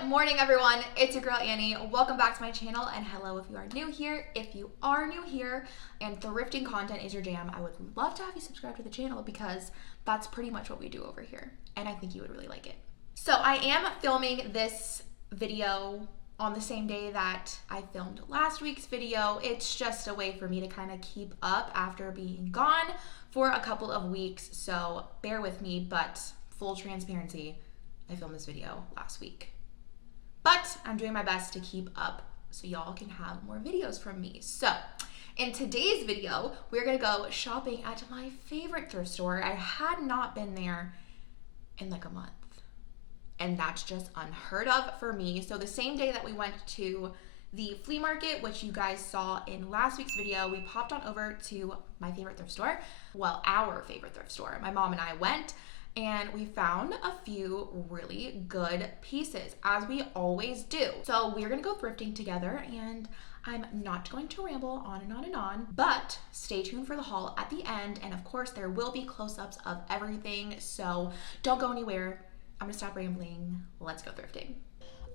Good morning, everyone. It's your girl Annie. Welcome back to my channel, and hello if you are new here. If you are new here and thrifting content is your jam, I would love to have you subscribe to the channel because that's pretty much what we do over here, and I think you would really like it. So I am filming this video on the same day that I filmed last week's video. It's just a way for me to kind of keep up after being gone for a couple of weeks, so bear with me, but full transparency, I filmed this video last week. But I'm doing my best to keep up so y'all can have more videos from me. So in today's video, we're gonna go shopping at my favorite thrift store. I had not been there in like a month, and that's just unheard of for me. So the same day that we went to the flea market, which you guys saw in last week's video, we popped on over to my favorite thrift store. Well, our favorite thrift store. My mom and I went, and we found a few really good pieces, as we always do. So we're gonna go thrifting together, and I'm not going to ramble on and on and on, but stay tuned for the haul at the end. And of course, there will be close-ups of everything, so don't go anywhere. I'm gonna stop rambling. Let's go thrifting.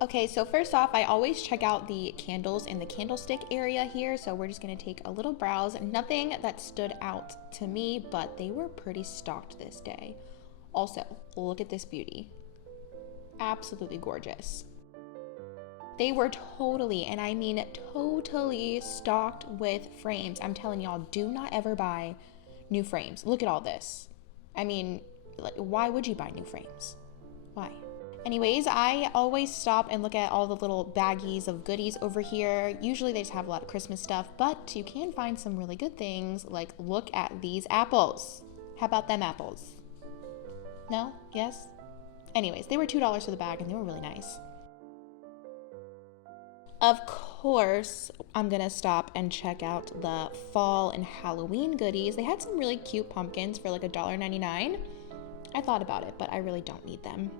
Okay, so first off, I always check out the candles in the candlestick area here. So we're just gonna take a little browse. Nothing that stood out to me, but they were pretty stocked this day. Also, look at this beauty. Absolutely gorgeous. They were totally, and I mean totally, stocked with frames. I'm telling y'all, do not ever buy new frames. Look at all this. I mean, why would you buy new frames? Why? Anyways, I always stop and look at all the little baggies of goodies over here. Usually they just have a lot of Christmas stuff, but you can find some really good things. Like, look at these apples. How about them apples? No? Yes? Anyways, they were $2 for the bag, and they were really nice. Of course, I'm gonna stop and check out the fall and Halloween goodies. They had some really cute pumpkins for like $1.99. I thought about it, but I really don't need them.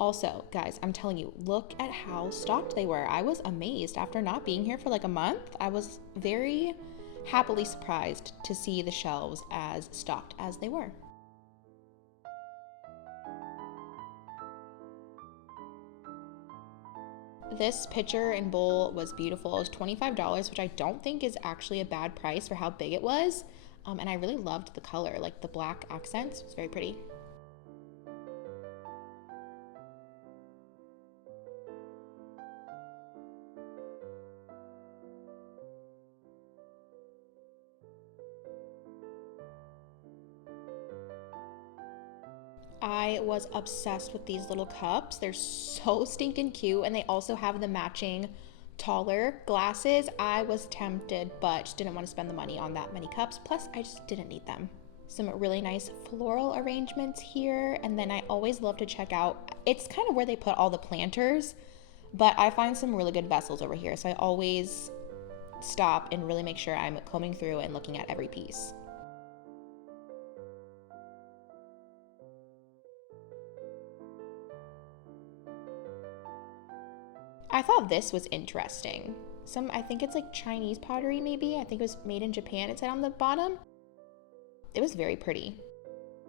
Also, guys, I'm telling you, look at how stocked they were. I was amazed. After not being here for like a month, I was very happily surprised to see the shelves as stocked as they were. This pitcher and bowl was beautiful. It was $25, which I don't think is actually a bad price for how big it was. And I really loved the color, like the black accents. It was very pretty. I was obsessed with these little cups. They're so stinking cute, and they also have the matching taller glasses. I was tempted, but just didn't want to spend the money on that many cups. Plus, I just didn't need them. Some really nice floral arrangements here, and then I always love to check out, it's kind of where they put all the planters, but I find some really good vessels over here, so I always stop and really make sure I'm combing through and looking at every piece. I thought this was interesting. I think it's like Chinese pottery maybe. I think it was made in Japan, it said on the bottom. It was very pretty.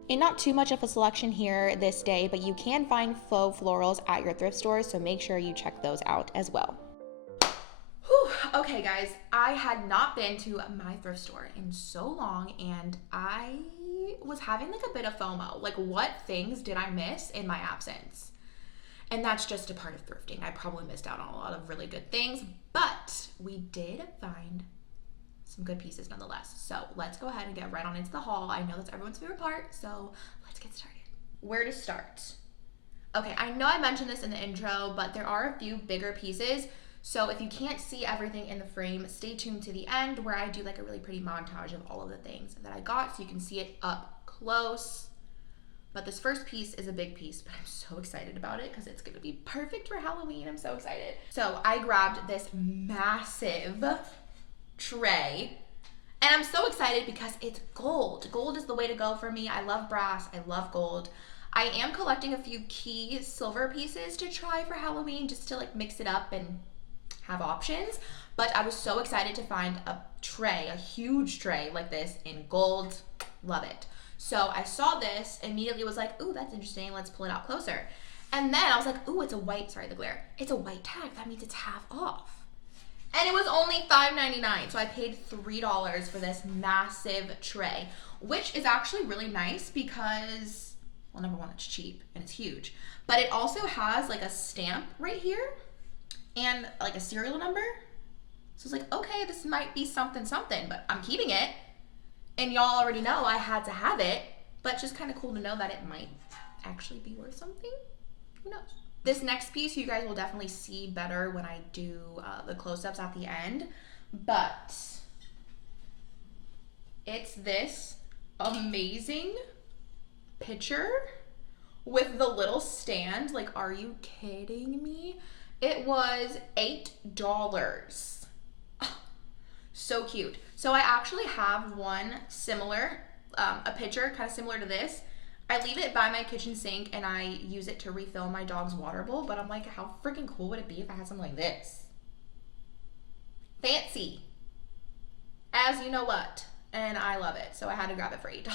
And not too much of a selection here this day, but you can find faux florals at your thrift stores, so make sure you check those out as well. Whew. Okay guys, I had not been to my thrift store in so long, and I was having like a bit of FOMO. Like, what things did I miss in my absence? And that's just a part of thrifting. I probably missed out on a lot of really good things, but we did find some good pieces nonetheless. So let's go ahead and get right on into the haul. I know that's everyone's favorite part, so let's get started. Where to start? Okay, I know I mentioned this in the intro, but there are a few bigger pieces. So if you can't see everything in the frame, stay tuned to the end where I do like a really pretty montage of all of the things that I got so you can see it up close. But this first piece is a big piece, but I'm so excited about it because it's gonna be perfect for Halloween. I'm so excited. So I grabbed this massive tray, and I'm so excited because it's gold. Gold is the way to go for me. I love brass, I love gold. I am collecting a few key silver pieces to try for Halloween just to like mix it up and have options. But I was so excited to find a tray, a huge tray like this in gold. Love it. So I saw this, immediately was like, ooh, that's interesting, let's pull it out closer. And then I was like, ooh, it's a white, sorry, the glare. It's a white tag. That means it's half off. And it was only $5.99. So I paid $3 for this massive tray, which is actually really nice because, well, number one, it's cheap and it's huge. But it also has like a stamp right here and like a serial number. So it's like, okay, this might be something, but I'm keeping it. And y'all already know I had to have it, but it's just kind of cool to know that it might actually be worth something. Who knows? This next piece you guys will definitely see better when I do the close-ups at the end, but it's this amazing pitcher with the little stand. Like, are you kidding me? It was $8. So cute. So I actually have one similar, a pitcher kind of similar to this. I leave it by my kitchen sink and I use it to refill my dog's water bowl, but I'm like, how freaking cool would it be if I had something like this? Fancy. As you know what. And I love it. So I had to grab it for $8.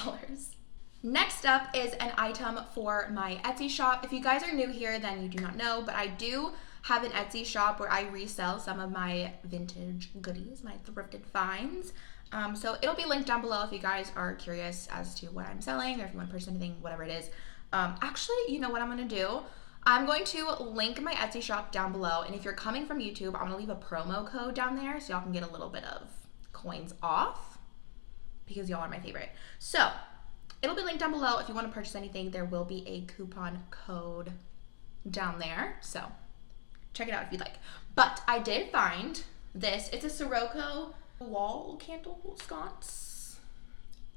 Next up is an item for my Etsy shop. If you guys are new here, then you do not know, but I do have an Etsy shop where I resell some of my vintage goodies, my thrifted finds. So it'll be linked down below if you guys are curious as to what I'm selling or if you want to purchase anything, whatever it is. Actually, you know what I'm going to do? I'm going to link my Etsy shop down below, and if you're coming from YouTube, I'm going to leave a promo code down there so y'all can get a little bit of coins off because y'all are my favorite. So it'll be linked down below. If you want to purchase anything, there will be a coupon code down there. So check it out if you'd like. But I did find this. It's a Sirocco wall candle sconce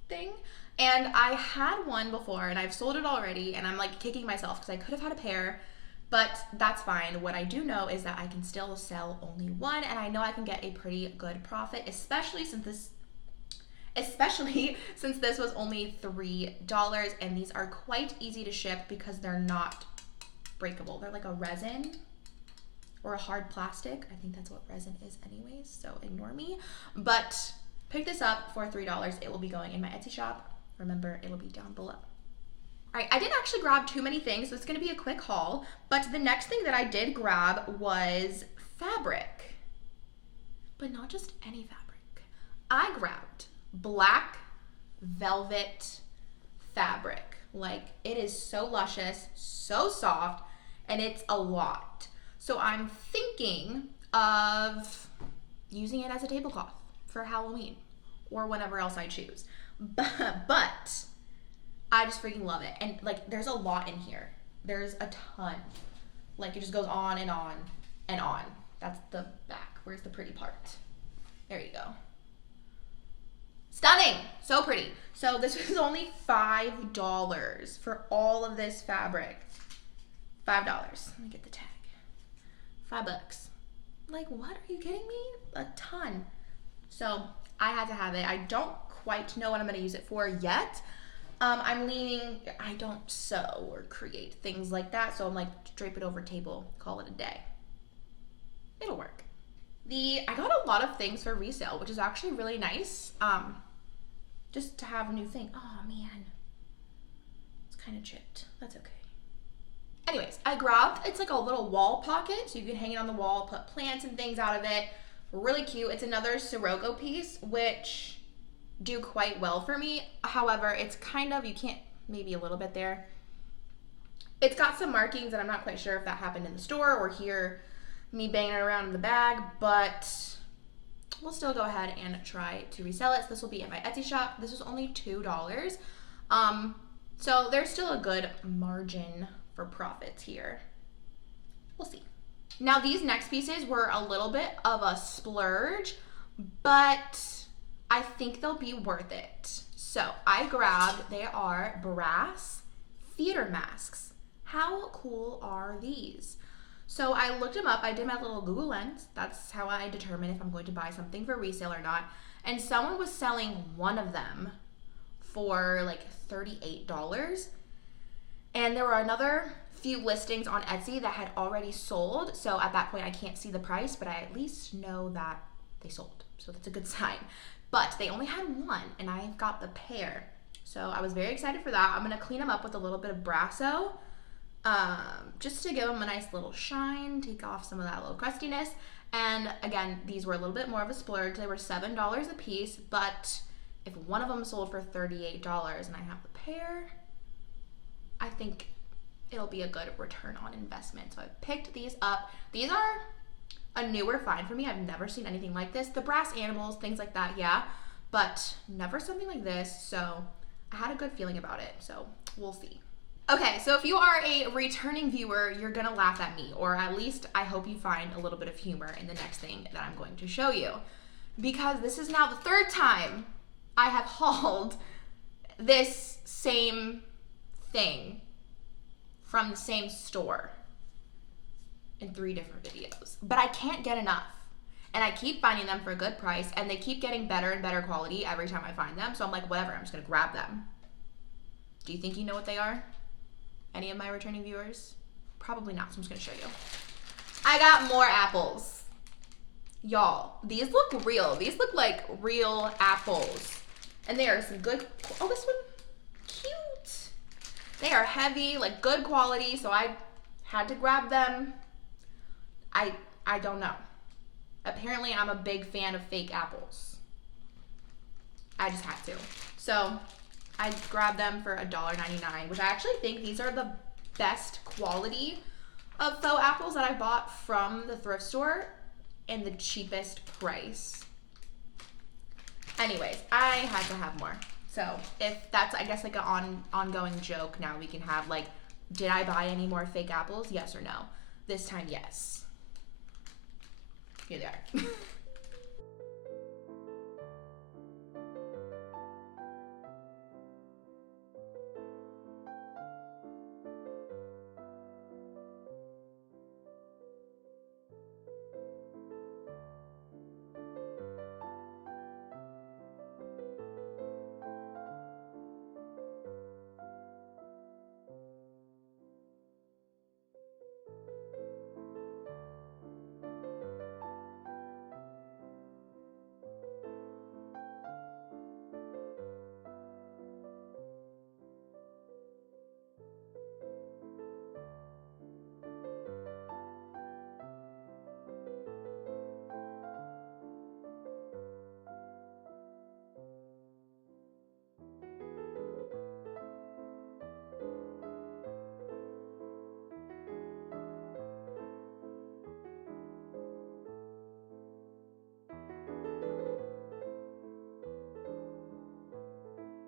thing. And I had one before and I've sold it already and I'm like kicking myself because I could have had a pair, but that's fine. What I do know is that I can still sell only one and I know I can get a pretty good profit, especially since this was only $3 and these are quite easy to ship because they're not breakable. They're like a resin or a hard plastic. I think that's what resin is anyways, so ignore me. But pick this up for $3. It will be going in my Etsy shop. Remember, it'll be down below. All right, I didn't actually grab too many things, so it's gonna be a quick haul, but the next thing that I did grab was fabric. But not just any fabric. I grabbed black velvet fabric. Like, it is so luscious, so soft, and it's a lot. So I'm thinking of using it as a tablecloth for Halloween or whenever else I choose. But I just freaking love it. And like, there's a lot in here. There's a ton. Like, it just goes on and on and on. That's the back. Where's the pretty part? There you go. Stunning. So pretty. So this was only $5 for all of this fabric. $5. Let me get the tag. $5. Like, what? Are you kidding me? A ton. So I had to have it. I don't quite know what I'm going to use it for yet. I'm leaning, I don't sew or create things like that. So I'm like, drape it over table, call it a day. It'll work. I got a lot of things for resale, which is actually really nice. Just to have a new thing. Oh man, it's kind of chipped. That's okay. Anyways, I grabbed, it's like a little wall pocket, so you can hang it on the wall, put plants and things out of it. Really cute. It's another Sirocco piece, which do quite well for me. However, it's kind of, you can't, maybe a little bit there. It's got some markings and I'm not quite sure if that happened in the store or here, me banging it around in the bag, but we'll still go ahead and try to resell it. So this will be at my Etsy shop. This was only $2. So there's still a good margin for profits here. We'll see. Now these next pieces were a little bit of a splurge, but I think they'll be worth it. So I grabbed, they are brass theater masks. How cool are these? So I looked them up. I did my little Google Lens. That's how I determine if I'm going to buy something for resale or not. And someone was selling one of them for like $38. And there were another few listings on Etsy that had already sold. So at that point, I can't see the price, but I at least know that they sold. So that's a good sign. But they only had one, and I got the pair. So I was very excited for that. I'm gonna clean them up with a little bit of Brasso. just to give them a nice little shine, take off some of that little crustiness. And again, these were a little bit more of a splurge. They were $7 a piece, but if one of them sold for $38 and I have the pair, I think it'll be a good return on investment. So I picked these up. These are a newer find for me. I've never seen anything like this. The brass animals, things like that, yeah, but never something like this. So I had a good feeling about it. So we'll see. Okay, so if you are a returning viewer, you're gonna laugh at me, or at least I hope you find a little bit of humor in the next thing that I'm going to show you. Because this is now the third time I have hauled this same thing from the same store in 3 different videos. But I can't get enough. And I keep finding them for a good price, and they keep getting better and better quality every time I find them. So I'm like, whatever, I'm just gonna grab them. Do you think you know what they are? Any of my returning viewers? Probably not, so I'm just gonna show you. I got more apples. Y'all, these look real. These look like real apples. And they are some good, oh, this one, cute. They are heavy, like good quality, so I had to grab them. I don't know. Apparently I'm a big fan of fake apples. I just had to. So I grabbed them for $1.99, which I actually think these are the best quality of faux apples that I bought from the thrift store and the cheapest price. Anyways, I had to have more. So if that's, I guess, like an ongoing joke now, we can have like, did I buy any more fake apples? Yes or no? This time, yes. Here they are.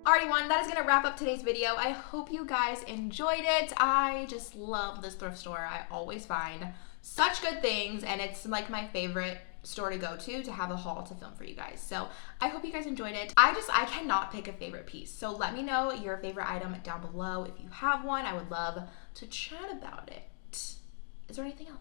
Alrighty, that is gonna wrap up today's video. I hope you guys enjoyed it. I just love this thrift store. I always find such good things, and it's like my favorite store to go to have a haul to film for you guys. So I hope you guys enjoyed it. I cannot pick a favorite piece. So let me know your favorite item down below. If you have one, I would love to chat about it. Is there anything else?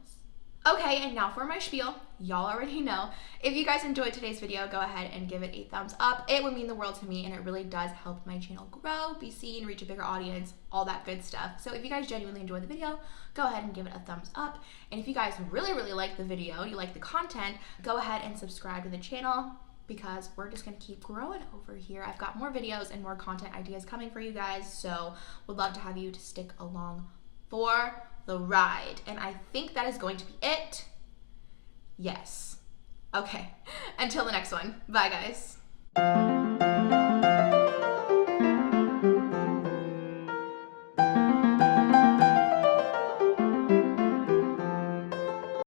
Okay, and now for my spiel. Y'all already know. If you guys enjoyed today's video, go ahead and give it a thumbs up. It would mean the world to me, and it really does help my channel grow, be seen, reach a bigger audience, all that good stuff. So if you guys genuinely enjoyed the video, go ahead and give it a thumbs up. And if you guys really, really like the video, you like the content, go ahead and subscribe to the channel, because we're just gonna keep growing over here. I've got more videos and more content ideas coming for you guys, so would love to have you to stick along for the ride. And I think that is going to be it. Yes. Okay. Until the next one. Bye, guys.